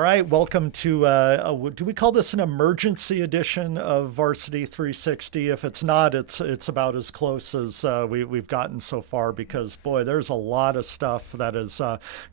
All right, welcome to, do we call this an emergency edition of Varsity360? If it's not, it's about as close as we've gotten so far because, boy, there's a lot of stuff that has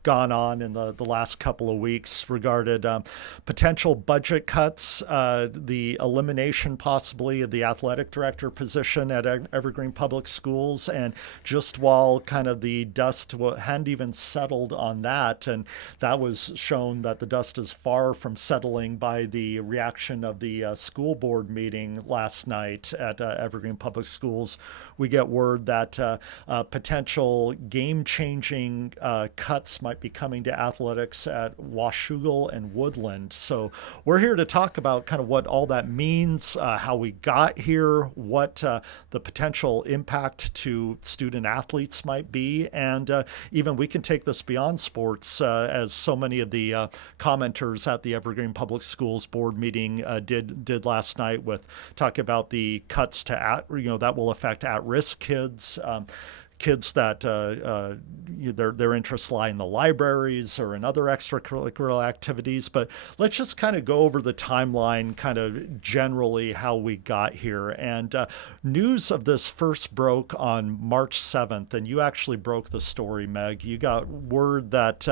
gone on in the last couple of weeks regarding potential budget cuts, the elimination possibly of the athletic director position at Evergreen Public Schools, and just while kind of the dust hadn't even settled on that, and that was shown that the dust is far from settling by the reaction of the school board meeting last night at Evergreen Public Schools. We get word that potential game-changing cuts might be coming to athletics at Washougal and Woodland. So we're here to talk about kind of what all that means, how we got here, what the potential impact to student athletes might be, and even we can take this beyond sports, as so many of the commenters at the Evergreen Public Schools board meeting did last night, with talking about the cuts to that will affect at-risk kids. Kids that their interests lie in the libraries or in other extracurricular activities. But let's just kind of go over the timeline, kind of generally how we got here. And news of this first broke on March 7th, and you actually broke the story, Meg. You got word that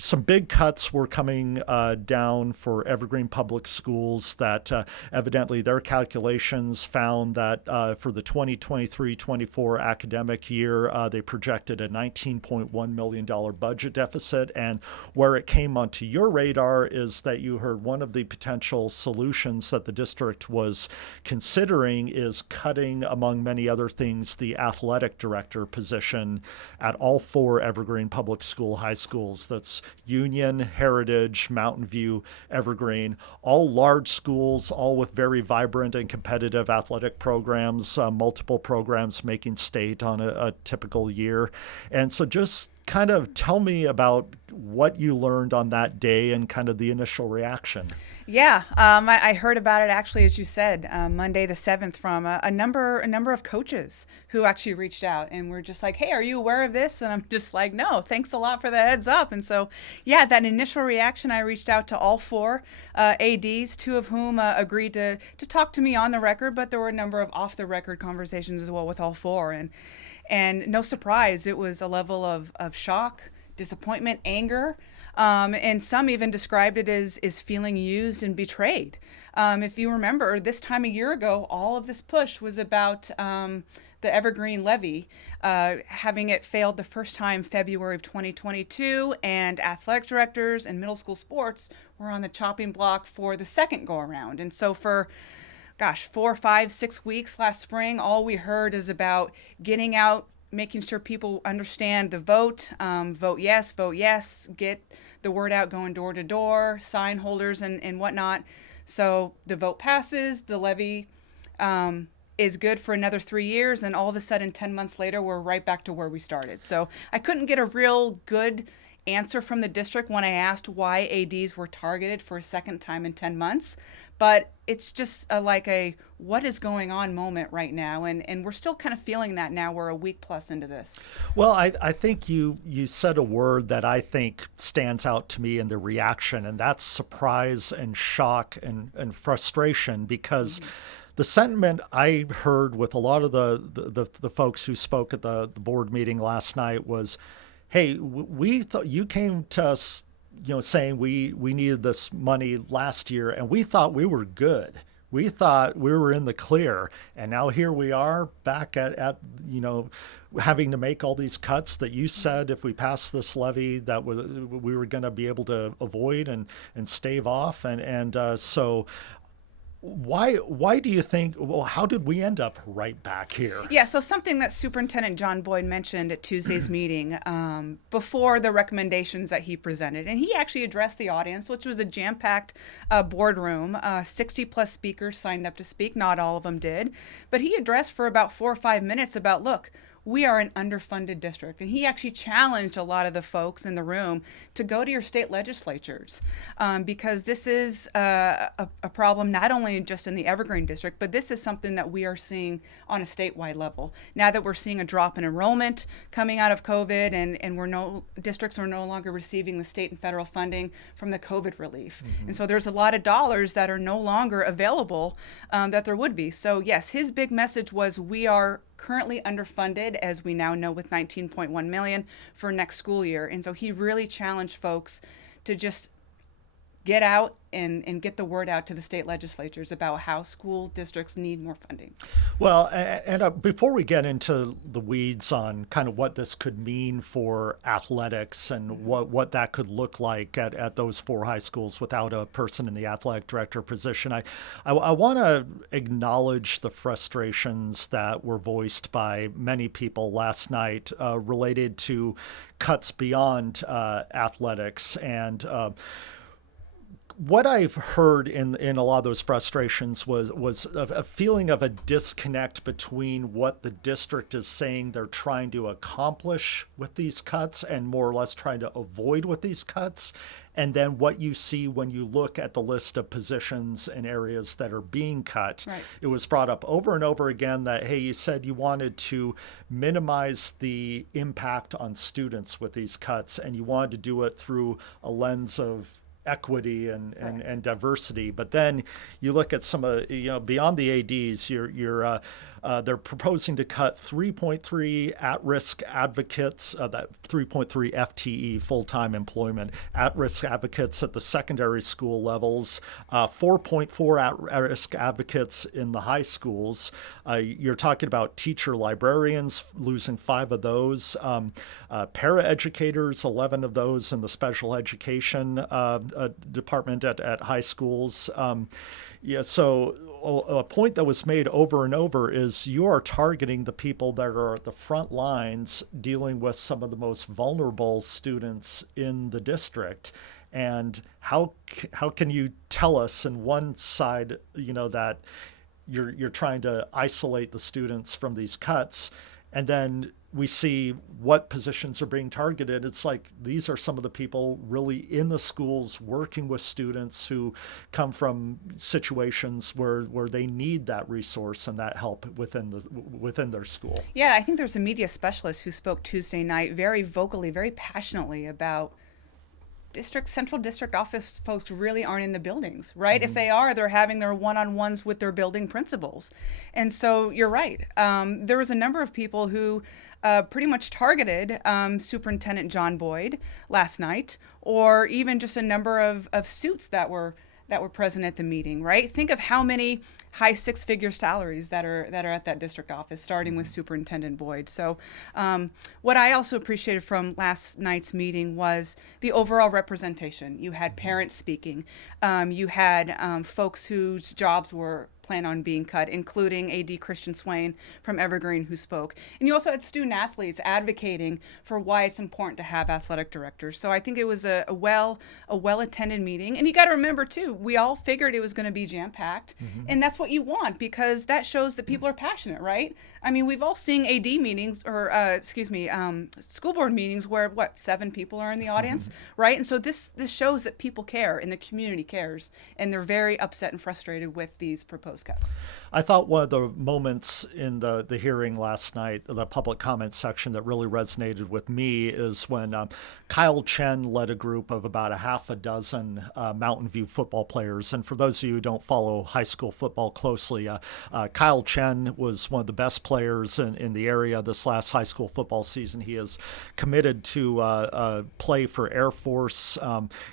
some big cuts were coming down for Evergreen Public Schools, that evidently their calculations found that for the 2023-24 academic year, they projected a $19.1 million budget deficit. And where it came onto your radar is that you heard one of the potential solutions that the district was considering is cutting, among many other things, the athletic director position at all four Evergreen Public High schools. That's Union, Heritage, Mountain View, Evergreen, all large schools, all with very vibrant and competitive athletic programs, multiple programs making state on a typical year. And so just kind of tell me about what you learned on that day and kind of the initial reaction. Yeah, I heard about it actually, as you said, Monday the 7th from a number of coaches who actually reached out and were just like, hey, are you aware of this? And I'm just like, no, thanks a lot for the heads up. And so, yeah, that initial reaction, I reached out to all four ADs, two of whom agreed to talk to me on the record, but there were a number of off the record conversations as well with all four. And no surprise, it was a level of shock, disappointment, anger, and some even described it as feeling used and betrayed. If you remember, this time a year ago, all of this push was about the Evergreen levy, having it failed the first time February of 2022, and athletic directors and middle school sports were on the chopping block for the second go around. And so for 4, 5, 6 weeks last spring, all we heard is about getting out, making sure people understand the vote, vote yes, get the word out, going door to door, sign holders and whatnot. So the vote passes, the levy is good for another 3 years, and all of a sudden 10 months later, we're right back to where we started. So I couldn't get a real good answer from the district when I asked why ADs were targeted for a second time in 10 months. But it's just like a what is going on moment right now. And we're still kind of feeling that now. We're a week plus into this. Well, I think you said a word that I think stands out to me in the reaction, and that's surprise and shock and frustration, because the sentiment I heard with a lot of the folks who spoke at the board meeting last night was, hey, we thought you came to us, saying we needed this money last year, and we thought we were good. We thought we were in the clear, and now here we are back at having to make all these cuts that you said if we passed this levy that we were going to be able to avoid and stave off, and so. Why do you think, how did we end up right back here? Yeah, so something that Superintendent John Boyd mentioned at Tuesday's meeting before the recommendations that he presented, and he actually addressed the audience, which was a jam-packed boardroom. 60 plus speakers signed up to speak. Not all of them did, but he addressed for about 4 or 5 minutes about, look, we are an underfunded district. And he actually challenged a lot of the folks in the room to go to your state legislatures, because this is a problem not only just in the Evergreen district, but this is something that we are seeing on a statewide level. Now that we're seeing a drop in enrollment coming out of COVID, and districts are no longer receiving the state and federal funding from the COVID relief. And so there's a lot of dollars that are no longer available that there would be. So yes, his big message was we are currently underfunded, as we now know, with $19.1 million for next school year. And so he really challenged folks to just get out and get the word out to the state legislatures about how school districts need more funding. Well, and before we get into the weeds on kind of what this could mean for athletics and what that could look like at those 4 high schools without a person in the athletic director position, I want to acknowledge the frustrations that were voiced by many people last night related to cuts beyond athletics. And what I've heard in a lot of those frustrations was a feeling of a disconnect between what the district is saying they're trying to accomplish with these cuts and more or less trying to avoid with these cuts, and then what you see when you look at the list of positions and areas that are being cut. Right. It was brought up over and over again that, hey, you said you wanted to minimize the impact on students with these cuts, and you wanted to do it through a lens of equity and diversity. But then you look at some of, beyond the ADs, they're proposing to cut 3.3 at-risk advocates, that 3.3 FTE, full-time employment, at-risk advocates at the secondary school levels, 4.4 at-risk advocates in the high schools. You're talking about teacher librarians, losing 5 of those, paraeducators, 11 of those in the special education department at high schools. So a point that was made over and over is you are targeting the people that are at the front lines dealing with some of the most vulnerable students in the district. And how can you tell us in one side, that you're trying to isolate the students from these cuts, and then we see what positions are being targeted. It's like these are some of the people really in the schools working with students who come from situations where they need that resource and that help within their school. Yeah, I think there's a media specialist who spoke Tuesday night very vocally, very passionately about central district office folks really aren't in the buildings, right? If they are, they're having their one-on-ones with their building principals. And so you're right. There was a number of people who pretty much targeted Superintendent John Boyd last night, or even just a number of suits that were present at the meeting, right? Think of how many high 6-figure salaries that are at that district office, starting with Superintendent Boyd. So what I also appreciated from last night's meeting was the overall representation. You had parents speaking. You had folks whose jobs were plan on being cut, including AD Christian Swain from Evergreen, who spoke. And you also had student athletes advocating for why it's important to have athletic directors. So I think it was a well-attended meeting. And you got to remember, too, we all figured it was going to be jam-packed. And that's what you want, because that shows that people are passionate, right? I mean, we've all seen AD meetings, or school board meetings where, 7 people are in the audience, right? And so this shows that people care and the community cares, and they're very upset and frustrated with these proposed cuts. I thought one of the moments in the hearing last night, the public comment section, that really resonated with me is when Kyle Chen led a group of about a half a dozen Mountain View football players. And for those of you who don't follow high school football closely, Kyle Chen was one of the best players in the area this last high school football season. He is committed to play for Air Force,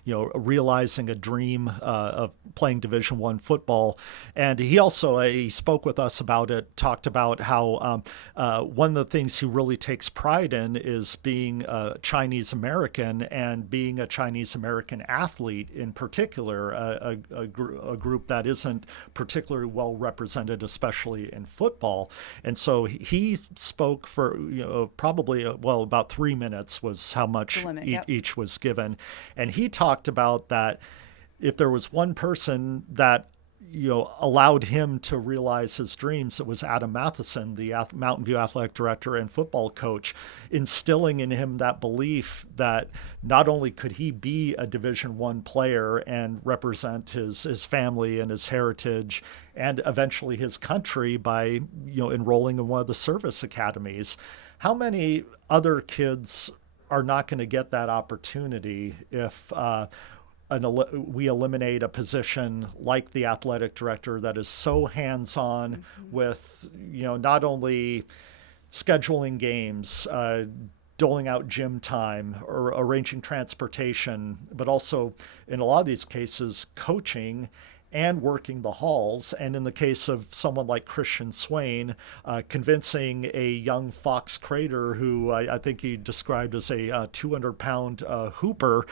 realizing a dream of playing Division I football. And he also he spoke with us about it, talked about how one of the things he really takes pride in is being a Chinese American, and being a Chinese American athlete in particular, a group that isn't particularly well represented, especially in football. And so he spoke for probably about 3 minutes was how much each was given. And he talked about that if there was one person that allowed him to realize his dreams. It was Adam Matheson, the Mountain View athletic director and football coach, instilling in him that belief that not only could he be a Division I player and represent his family and his heritage and eventually his country by enrolling in one of the service academies. How many other kids are not going to get that opportunity if we eliminate a position like the athletic director that is so hands-on with, not only scheduling games, doling out gym time or arranging transportation, but also in a lot of these cases, coaching and working the halls. And in the case of someone like Christian Swain, convincing a young Fox Crater, who I think he described as a 200-pound hooper,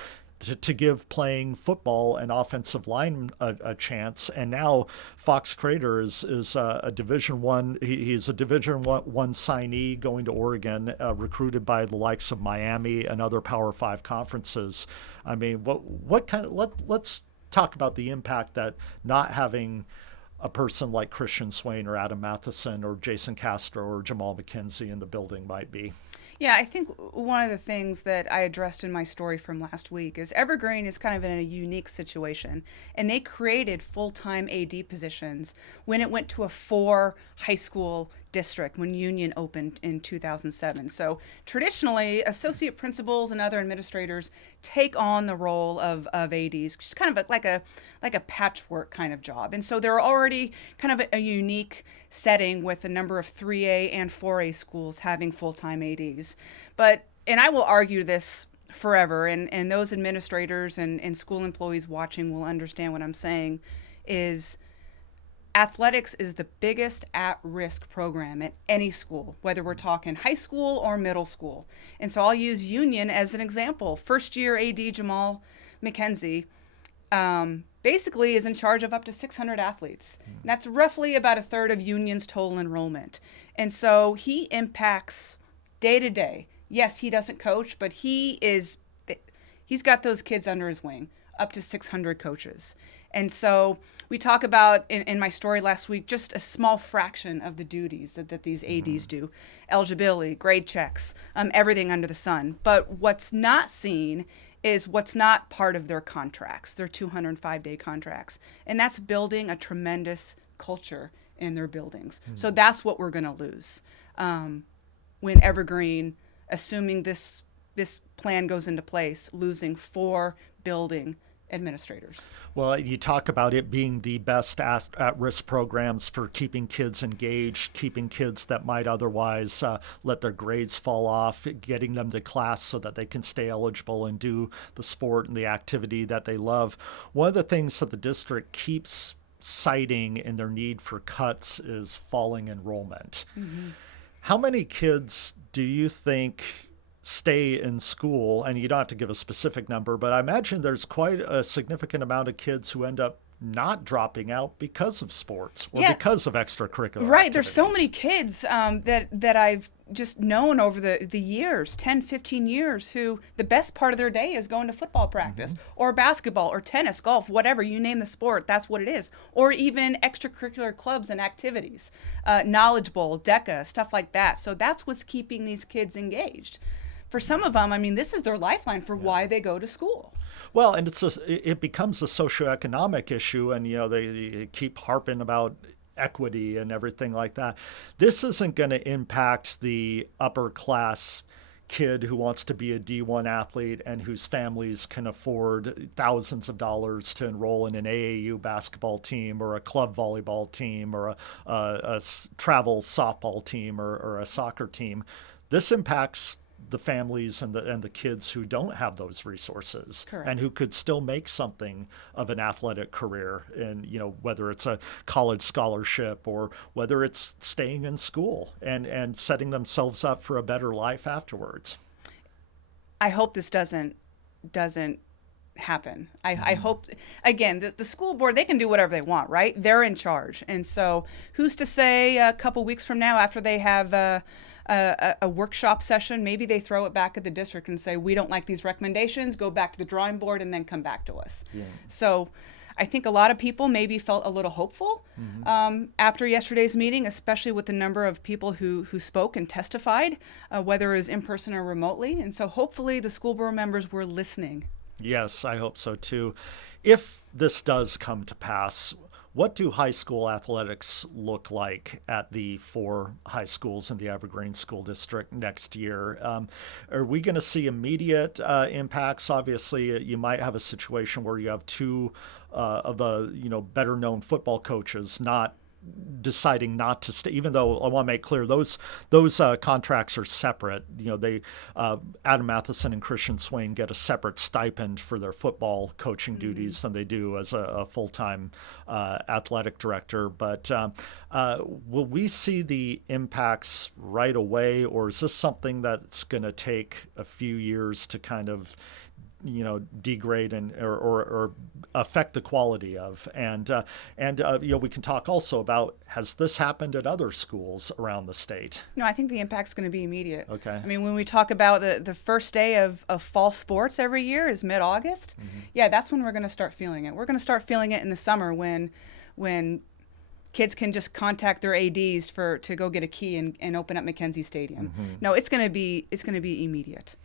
to give playing football and offensive line a chance. And now Fox Crater is a Division I. He's a Division I signee going to Oregon, recruited by the likes of Miami and other Power 5 conferences. I mean, what kind of let's talk about the impact that not having a person like Christian Swain or Adam Matheson or Jason Castro or Jamal McKenzie in the building might be. Yeah, I think one of the things that I addressed in my story from last week is Evergreen is kind of in a unique situation, and they created full-time AD positions when it went to a 4 high school district when Union opened in 2007. So traditionally, associate principals and other administrators take on the role of ADs, just kind of like a patchwork kind of job. And so they're already kind of a unique setting with a number of 3A and 4A schools having full-time ADs. And I will argue this forever, and those administrators and school employees watching will understand what I'm saying, is athletics is the biggest at-risk program at any school, whether we're talking high school or middle school. And so I'll use Union as an example. First-year AD Jamal McKenzie basically is in charge of up to 600 athletes. And that's roughly about a third of Union's total enrollment. And so he impacts day to day. Yes, he doesn't coach, but he's got those kids under his wing, up to 600 coaches. And so we talk about, in my story last week, just a small fraction of the duties that these ADs do. Eligibility, grade checks, everything under the sun. But what's not seen is what's not part of their contracts, their 205-day contracts. And that's building a tremendous culture in their buildings. So that's what we're going to lose when Evergreen, assuming this plan goes into place, losing 4 building administrators. Well, you talk about it being the best at-risk programs for keeping kids engaged, keeping kids that might otherwise let their grades fall off, getting them to class so that they can stay eligible and do the sport and the activity that they love. One of the things that the district keeps citing in their need for cuts is falling enrollment. How many kids do you think stay in school? And you don't have to give a specific number, but I imagine there's quite a significant amount of kids who end up not dropping out because of sports or because of extracurricular Right. activities. There's so many kids that I've just known over the years, 10, 15 years, who the best part of their day is going to football practice or basketball or tennis, golf, whatever, you name the sport, that's what it is. Or even extracurricular clubs and activities, Knowledge Bowl, DECA, stuff like that. So that's what's keeping these kids engaged. For some of them, I mean, this is their lifeline for why they go to school. Well, and it becomes a socioeconomic issue, and they keep harping about equity and everything like that. This isn't going to impact the upper class kid who wants to be a D1 athlete and whose families can afford thousands of dollars to enroll in an AAU basketball team or a club volleyball team or a travel softball team or a soccer team. This impacts the families and the kids who don't have those resources. Correct. And who could still make something of an athletic career, and whether it's a college scholarship or whether it's staying in school and setting themselves up for a better life afterwards. I hope this doesn't happen. I hope, again, the school board, they can do whatever they want, right? They're in charge. And so who's to say a couple weeks from now, after they have a workshop session, maybe they throw it back at the district and say, we don't like these recommendations, go back to the drawing board and then come back to us. Yeah. So I think a lot of people maybe felt a little hopeful after yesterday's meeting, especially with the number of people who spoke and testified, whether it was in person or remotely. And so hopefully the school board members were listening. Yes, I hope so too. If this does come to pass, what do high school athletics look like at the 4 high schools in the Evergreen School District next year? Are we going to see immediate impacts? Obviously, you might have a situation where you have 2 of the better known football coaches not deciding not to stay, even though I want to make clear those contracts are separate. They Adam Matheson and Christian Swain get a separate stipend for their football coaching duties than they do as a full-time athletic director. But will we see the impacts right away, or is this something that's going to take a few years to kind of degrade and or affect the quality of? And we can talk also about, has this happened at other schools around the state? No, I think the impact's going to be immediate. Okay. I mean, when we talk about the first day of fall sports every year is mid-August, yeah, that's when we're going to start feeling it. We're going to start feeling it in the summer when kids can just contact their ADs to go get a key and open up McKenzie Stadium. No, it's going to be immediate.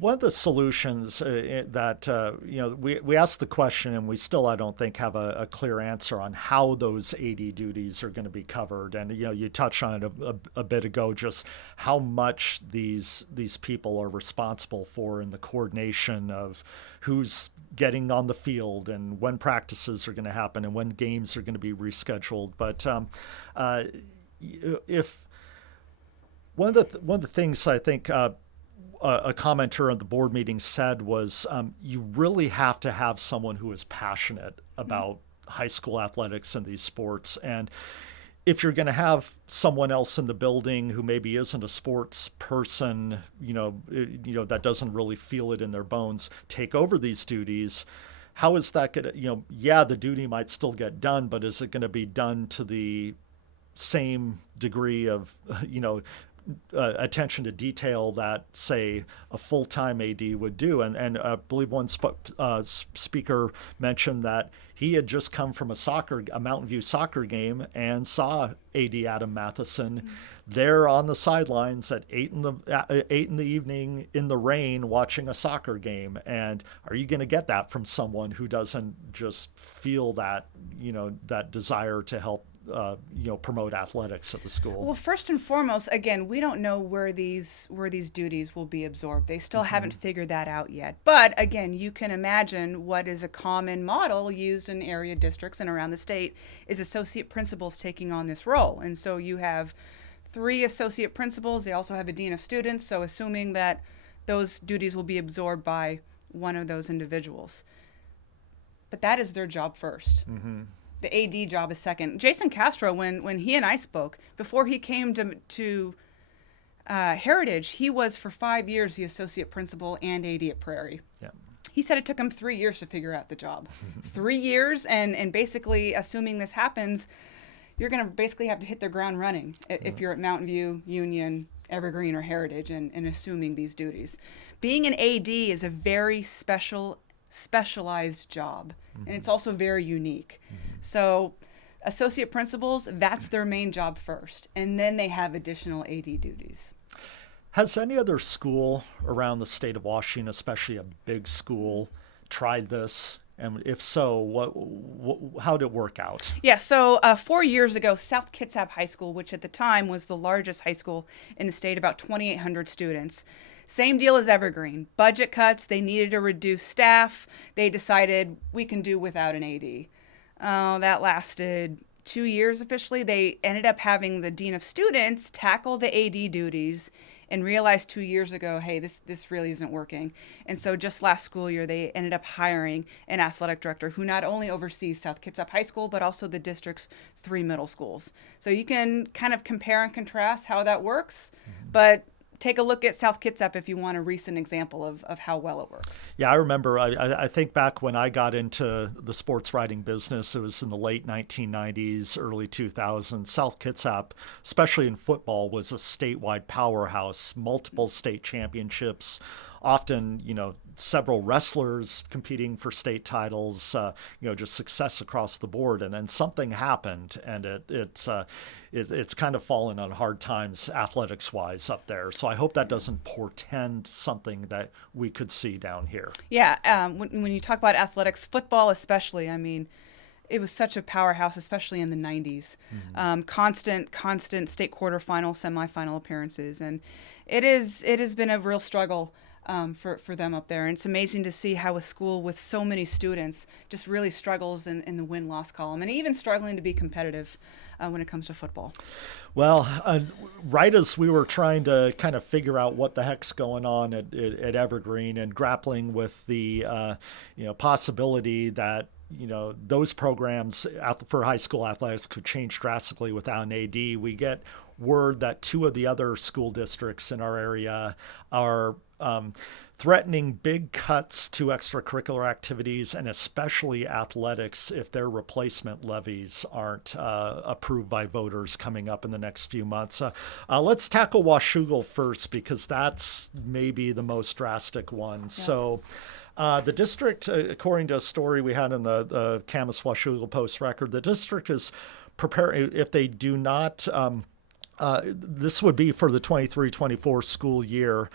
One of the solutions that we asked the question, and we still, I don't think, have a clear answer on how those AD duties are going to be covered. And you touched on it a bit ago, just how much these people are responsible for in the coordination of who's getting on the field and when practices are going to happen and when games are going to be rescheduled. But if one of the things I think a commenter at the board meeting said was, you really have to have someone who is passionate about high school athletics and these sports. And if you're going to have someone else in the building who maybe isn't a sports person, that doesn't really feel it in their bones, take over these duties, how is that going to, the duty might still get done, but is it going to be done to the same degree of, attention to detail that, say, a full-time AD would do? And I believe one speaker mentioned that he had just come from a Mountain View soccer game and saw AD Adam Matheson there on the sidelines at 8 in the evening in the rain watching a soccer game. And are you going to get that from someone who doesn't just feel that that desire to help promote athletics at the school? Well, first and foremost, again, we don't know where these duties will be absorbed. They still haven't figured that out yet. But again, you can imagine what is a common model used in area districts and around the state is associate principals taking on this role. And so you have 3 associate principals. They also have a dean of students. So assuming that those duties will be absorbed by one of those individuals. But that is their job first. The AD job is second. Jason Castro, when he and I spoke, before he came to Heritage, he was for 5 years the associate principal and AD at Prairie. Yeah. He said it took him 3 years to figure out the job. 3 years, and basically, assuming this happens, you're going to basically have to hit the ground running if you're at Mountain View, Union, Evergreen, or Heritage, and assuming these duties. Being an AD is a very specialized job, and it's also very unique. So associate principals, that's their main job first, and then they have additional AD duties. Has any other school around the state of Washington, especially a big school, tried this? And if so, how did it work out? Yeah, so 4 years ago, South Kitsap High School, which at the time was the largest high school in the state, about 2,800 students. Same deal as Evergreen. Budget cuts, they needed to reduce staff. They decided we can do without an AD. That lasted 2 years officially. They ended up having the dean of students tackle the AD duties and realized 2 years ago, hey, this really isn't working. And so just last school year, they ended up hiring an athletic director who not only oversees South Kitsap High School, but also the district's 3 middle schools. So you can kind of compare and contrast how that works, but take a look at South Kitsap if you want a recent example of how well it works. Yeah, I remember, I think back when I got into the sports writing business, it was in the late 1990s, early 2000s. South Kitsap, especially in football, was a statewide powerhouse, multiple state championships often, several wrestlers competing for state titles, just success across the board. And then something happened, and it's kind of fallen on hard times athletics wise up there. So I hope that doesn't portend something that we could see down here. Yeah. When you talk about athletics, football especially, I mean, it was such a powerhouse, especially in the 90s. Constant state quarterfinal, semifinal appearances. And it has been a real struggle for them up there. And it's amazing to see how a school with so many students just really struggles in the win-loss column, and even struggling to be competitive when it comes to football. Well, right as we were trying to kind of figure out what the heck's going on at Evergreen and grappling with the possibility that those programs for high school athletics could change drastically without an AD, we get word that two of the other school districts in our area are threatening big cuts to extracurricular activities and especially athletics if their replacement levies aren't approved by voters coming up in the next few months. Let's tackle Washougal first, because that's maybe the most drastic one. Yeah. So the district, according to a story we had in the Camas Washougal Post Record, the district is preparing, if they do not, this would be for the 23-24 school year.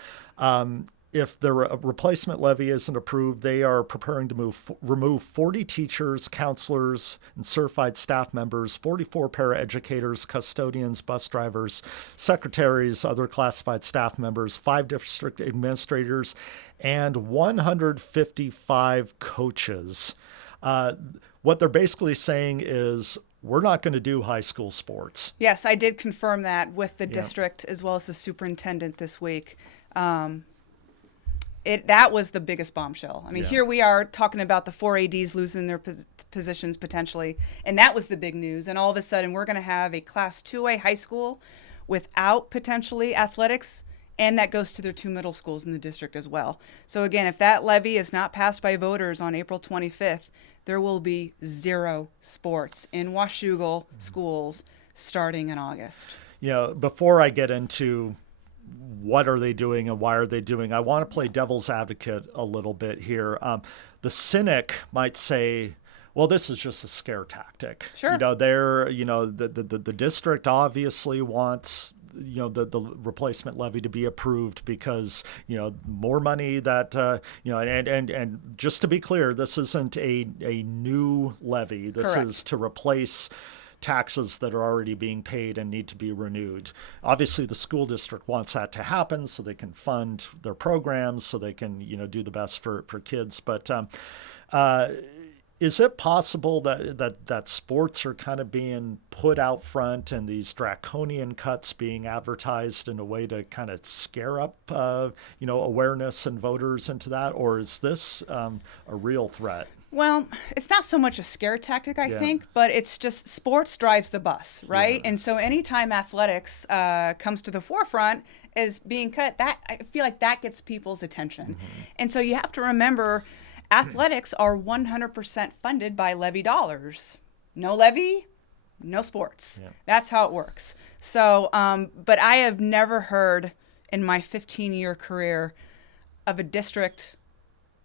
If the replacement levy isn't approved, they are preparing to remove 40 teachers, counselors, and certified staff members, 44 paraeducators, custodians, bus drivers, secretaries, other classified staff members, 5 district administrators, and 155 coaches. What they're basically saying is, we're not going to do high school sports. Yes, I did confirm that with the district as well as the superintendent this week. That was the biggest bombshell. I mean, here we are talking about the 4 ADs losing their positions potentially, and that was the big news. And all of a sudden, we're going to have a Class 2A high school without potentially athletics, and that goes to their 2 middle schools in the district as well. So again, if that levy is not passed by voters on April 25th, there will be 0 sports in Washougal schools starting in August. Before I get into what are they doing and why are they doing, I want to play devil's advocate a little bit here. The cynic might say, well, this is just a scare tactic. Sure. The district obviously wants the replacement levy to be approved because more money that and just to be clear, this isn't a new levy. This Correct. is to replace taxes that are already being paid and need to be renewed. Obviously, the school district wants that to happen so they can fund their programs, so they can do the best for kids. But is it possible that sports are kind of being put out front and these draconian cuts being advertised in a way to kind of scare up awareness and voters into that, or is this a real threat? Well, it's not so much a scare tactic, I think, but it's just sports drives the bus, right? Yeah. And so anytime athletics comes to the forefront as being cut, that I feel like that gets people's attention. Mm-hmm. And so you have to remember, athletics are 100% funded by levy dollars. No levy, no sports. Yeah. That's how it works. So, but I have never heard in my 15-year career of a district,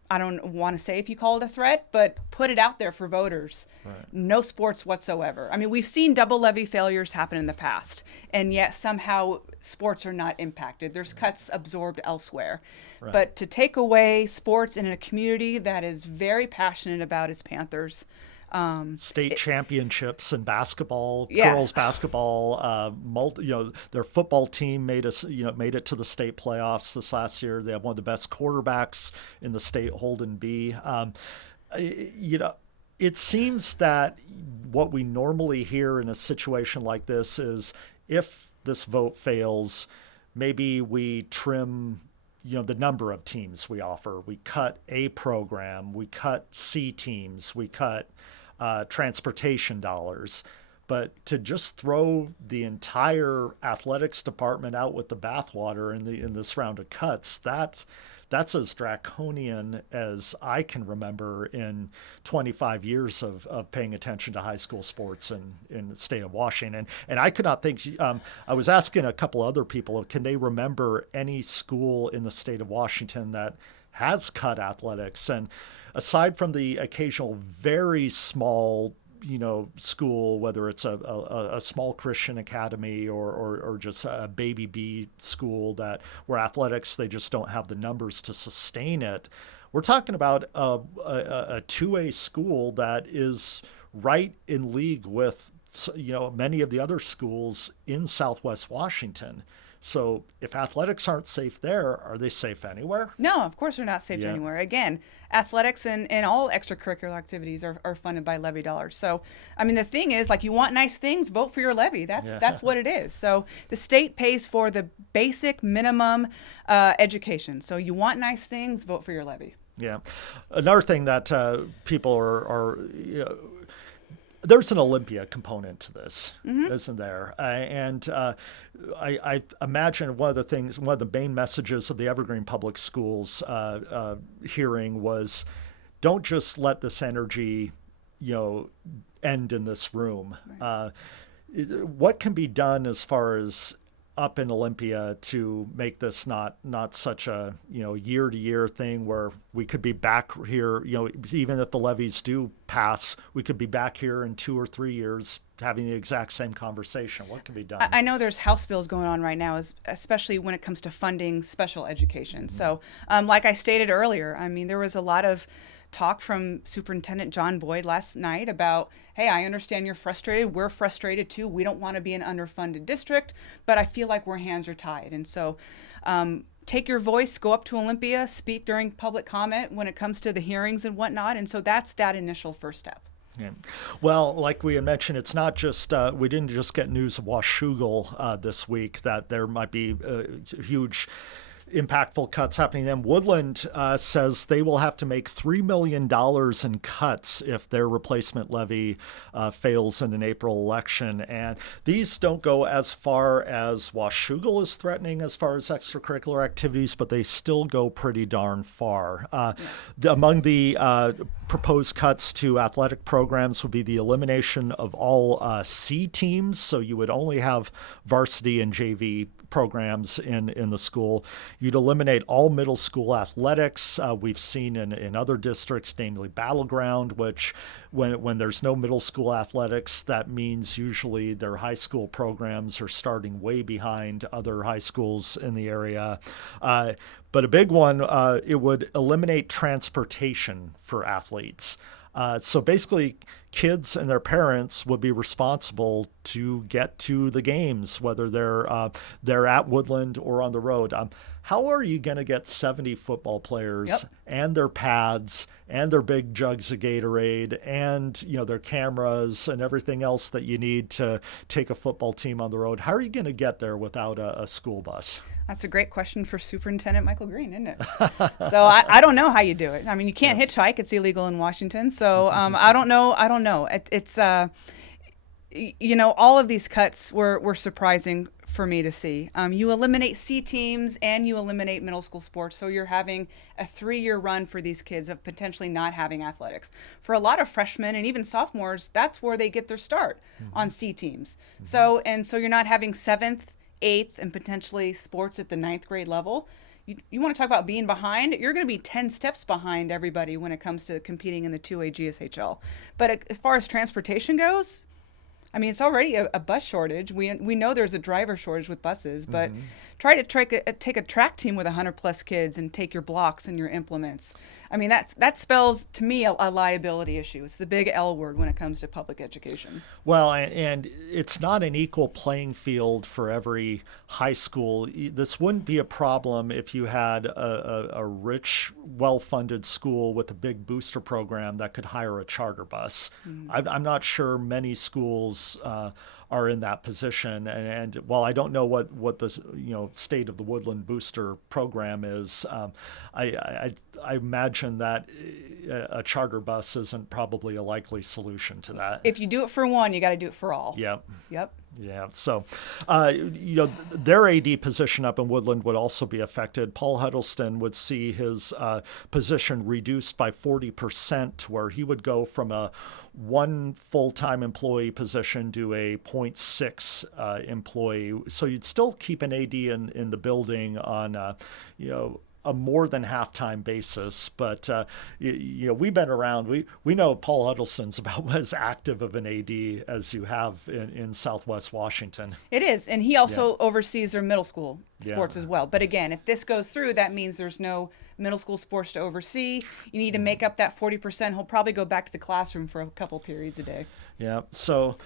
I don't want to say if you call it a threat, but put it out there for voters. Right. No sports whatsoever. I mean, we've seen double levy failures happen in the past, and yet somehow sports are not impacted. There's cuts absorbed elsewhere. Right. But to take away sports in a community that is very passionate about its Panthers, state championships in basketball, girls basketball, their football team made it to the state playoffs this last year. They have one of the best quarterbacks in the state, Holden B. It seems that what we normally hear in a situation like this is if this vote fails, maybe we trim the number of teams we offer. We cut A program, we cut C teams, we cut transportation dollars. But to just throw the entire athletics department out with the bathwater in this round of cuts, that's as draconian as I can remember in 25 years of paying attention to high school sports in the state of Washington. And I could not think, I was asking a couple other people, can they remember any school in the state of Washington that has cut athletics? And aside from the occasional very small school, whether it's a small Christian academy or just a baby B school where athletics, they just don't have the numbers to sustain it. We're talking about a 2A school that is right in league with many of the other schools in Southwest Washington. So if athletics aren't safe there, are they safe anywhere? No, of course they're not safe anywhere. Again, athletics and all extracurricular activities are funded by levy dollars. So, I mean, the thing is, like, you want nice things, vote for your levy. That's what it is. So the state pays for the basic minimum education. So you want nice things, vote for your levy. Yeah. Another thing that people are there's an Olympia component to this, isn't there? And I imagine one of the main messages of the Evergreen Public Schools hearing was, don't just let this energy, end in this room. Right. What can be done as far as up in Olympia to make this not such a year to year thing where we could be back here, even if the levies do pass, we could be back here in 2 or 3 years having the exact same conversation. What can be done? I know there's House bills going on right now, especially when it comes to funding special education. So like I stated earlier, I mean, there was a lot of talk from Superintendent John Boyd last night about, hey, I understand you're frustrated. We're frustrated too. We don't want to be an underfunded district, but I feel like our hands are tied. And so take your voice, go up to Olympia, speak during public comment when it comes to the hearings and whatnot. And so that's that initial first step. Yeah. Well, like we had mentioned, it's not just, we didn't just get news of Washougal this week that there might be huge impactful cuts happening. Then Woodland says they will have to make $3 million in cuts if their replacement levy fails in an April election. And these don't go as far as Washougal is threatening as far as extracurricular activities, but they still go pretty darn far. Among the proposed cuts to athletic programs would be the elimination of all C teams. So you would only have varsity and JV programs in the school. You'd eliminate all middle school athletics. We've seen in other districts, namely Battleground, which when there's no middle school athletics, that means usually their high school programs are starting way behind other high schools in the area. But a big one, it would eliminate transportation for athletes. So basically, kids and their parents would be responsible to get to the games, whether they're at Woodland or on the road. How are you going to get 70 football players and their pads and their big jugs of Gatorade and their cameras and everything else that you need to take a football team on the road? How are you going to get there without a school bus? That's a great question for Superintendent Michael Green, isn't it? So I don't know how you do it. I mean, you can't hitchhike; it's illegal in Washington. So I don't know. It's all of these cuts were surprising for me to see. You eliminate C teams and you eliminate middle school sports. So you're having a 3-year run for these kids of potentially not having athletics. For a lot of freshmen and even sophomores, that's where they get their start on C teams. So you're not having 7th, 8th, and potentially sports at the 9th grade level. You want to talk about being behind? You're going to be 10 steps behind everybody when it comes to competing in the 2A GSHL. But as far as transportation goes, I mean, it's already a bus shortage. We know there's a driver shortage with buses, but try to take a track team with 100 plus kids and take your blocks and your implements. I mean, that spells to me a liability issue. It's the big L word when it comes to public education. Well, and it's not an equal playing field for every high school. This wouldn't be a problem if you had a rich, well-funded school with a big booster program that could hire a charter bus. I'm not sure many schools are in that position. And while I don't know what the state of the Woodland Booster program is, I imagine that a charter bus isn't probably a likely solution to that. If you do it for one, you got to do it for all. Yep. Yep. Yeah, so, their AD position up in Woodland would also be affected. Paul Huddleston would see his position reduced by 40%, where he would go from a one full-time employee position to a 0.6 employee. So you'd still keep an AD in the building on, a more than half-time basis, but we've been around. We know Paul Huddleston's about as active of an AD as you have in Southwest Washington. It is, and he also oversees their middle school sports as well. But again, if this goes through, that means there's no middle school sports to oversee. You need to make up that 40%. He'll probably go back to the classroom for a couple periods a day. Yeah. So,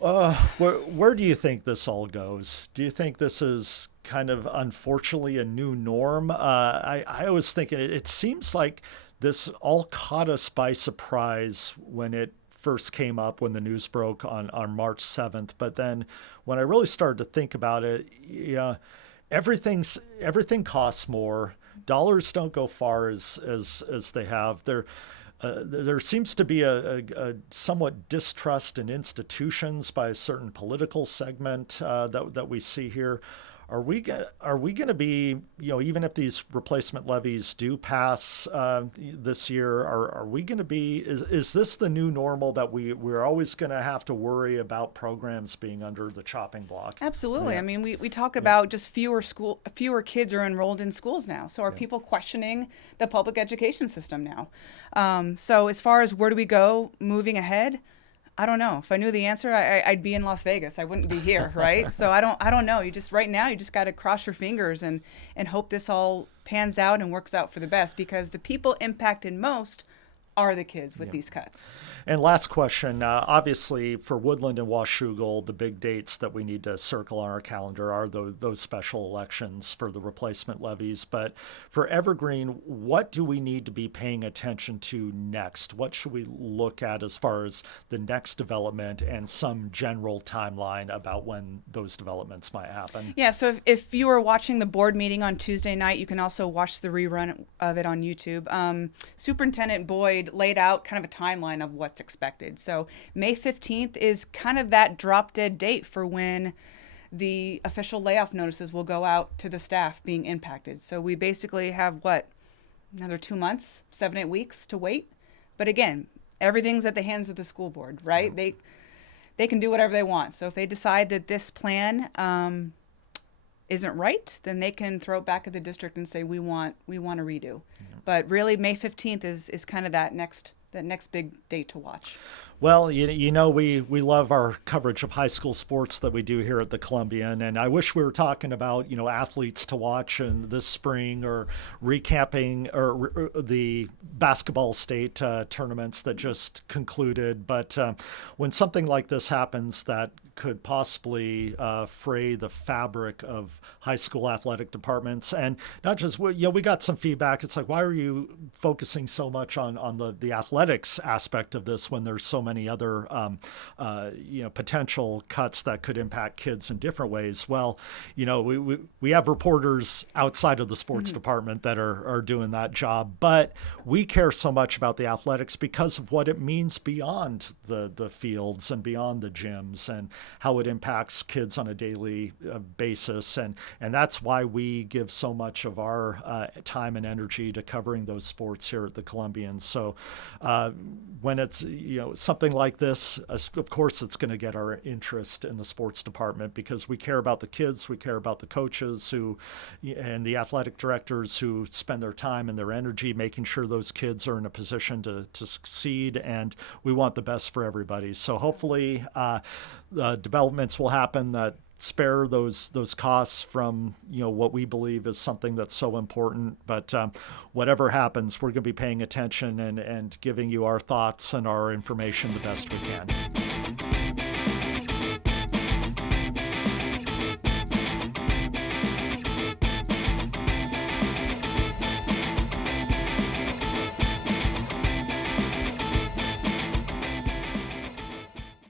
where do you think this all goes? Do you think this is kind of unfortunately a new norm? I was thinking it seems like this all caught us by surprise when it first came up, when the news broke on March 7th. But then when I really started to think about it, everything costs more. Dollars don't go far as they have. There seems to be a somewhat distrust in institutions by a certain political segment that we see here. Are we going to be, even if these replacement levies do pass this year, are we going to be, is this the new normal that we're always going to have to worry about programs being under the chopping block? Absolutely. Yeah. I mean, we talk about just fewer kids are enrolled in schools now. So are people questioning the public education system now? So as far as where do we go moving ahead? I don't know. If I knew the answer, I'd be in Las Vegas. I wouldn't be here, right? So I don't know. Right now, you just got to cross your fingers and hope this all pans out and works out for the best, because the people impacted most are the kids with these cuts. And last question, obviously for Woodland and Washougal, the big dates that we need to circle on our calendar are those special elections for the replacement levies. But for Evergreen, what do we need to be paying attention to next? What should we look at as far as the next development and some general timeline about when those developments might happen? Yeah, so if you were watching the board meeting on Tuesday night, you can also watch the rerun of it on YouTube. Superintendent Boyd laid out kind of a timeline of what's expected. So May 15th is kind of that drop dead date for when the official layoff notices will go out to the staff being impacted. So we basically have another 2 months, 7-8 weeks to wait. But again, everything's at the hands of the school board, right? Yeah. They can do whatever they want. So if they decide that this plan isn't right, then they can throw it back at the district and say we want a redo. Yeah. But really, May 15th is kind of that next big date to watch. Well, we love our coverage of high school sports that we do here at the Columbian, and I wish we were talking about athletes to watch in this spring, or recapping or the basketball state tournaments that just concluded. But when something like this happens, that could possibly fray the fabric of high school athletic departments, and not just we got some feedback. It's like, why are you focusing so much on the athletics aspect of this when there's so many other potential cuts that could impact kids in different ways? Well, we have reporters outside of the sports department that are doing that job, but we care so much about the athletics because of what it means beyond the fields and beyond the gyms, and how it impacts kids on a daily basis. And that's why we give so much of our time and energy to covering those sports here at the Columbian. So when it's, something like this, of course, it's going to get our interest in the sports department, because we care about the kids, we care about the coaches and the athletic directors who spend their time and their energy making sure those kids are in a position to succeed, and we want the best for everybody. So hopefully developments will happen that spare those costs from what we believe is something that's so important. But whatever happens, we're going to be paying attention and giving you our thoughts and our information the best we can.